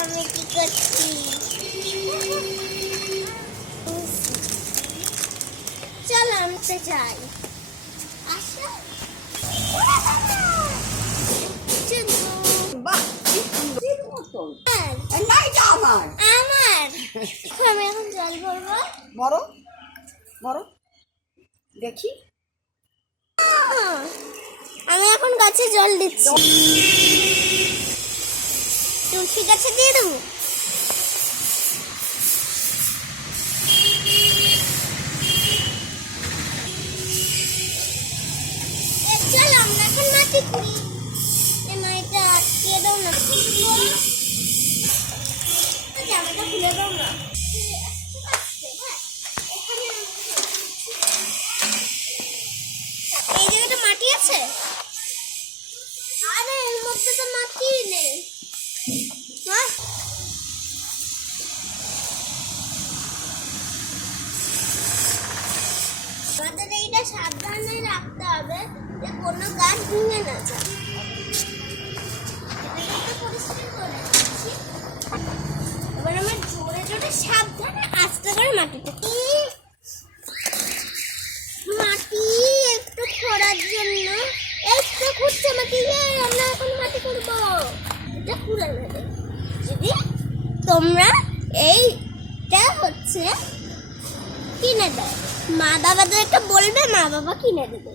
আমি কি করছি? চলো আমি তো যাই। আসো। বাহ, কি সুন্দর মতন। না, এটা আমার। আমার আমি এখন জল ভরবো। বড় বড় দেখি। আমি এখন গাছে জল দিচ্ছি। তুলসী গাছে দিয়ে দেবো। চলো আমরা এখন মাটি খুঁড়ি। এই মাটিটা আটকে দাও না। জামাটা খুলে দাও না। এই জায়গাটা মাটি আছে? আরে এর মধ্যে তো মাটি নেই। হ্যাঁ, আমাদের এইটা সাবধানে রাখতে হবে যে কোনো গাছ ভেঙে না যায়। এটা পরিষ্কার করে দিচ্ছি। এবার আমার জোরে জোরে সাবধানে আস্তে করে মাটিতে মাটি একটু খোঁড়ার জন্য একটু খুঁজছে মাটি। আমরা এখন মাটি করবো। এটা খুঁড়ে নেবে যদি তোমরা এইটা হচ্ছে কিনে দেয়। মা বাবাদেরকে বলবে, মা বাবা কিনে দেবে।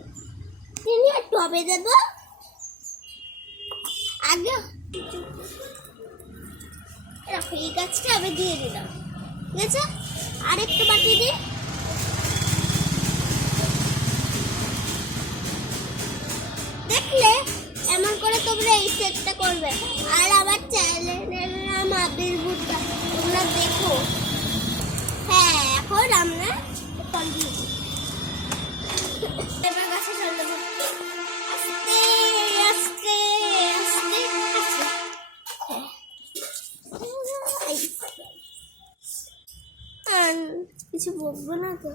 কিনে টবে দেব। আগে রাখো, এই গাছটা আমি দিয়ে দিলাম। ঠিক আছে, আরেকটু মাটি দিই। দেখলে এমন করে তোমরা এই সেটটা করবে। আর আমার চ্যানেলের নাম আবির বুদ্ধা, তোমরা দেখো। হ্যাঁ, এখন আমরা এবার গাছে জল দেবো। আস্তে আস্তে আস্তে আস্তে। কিছু বলবো না তো।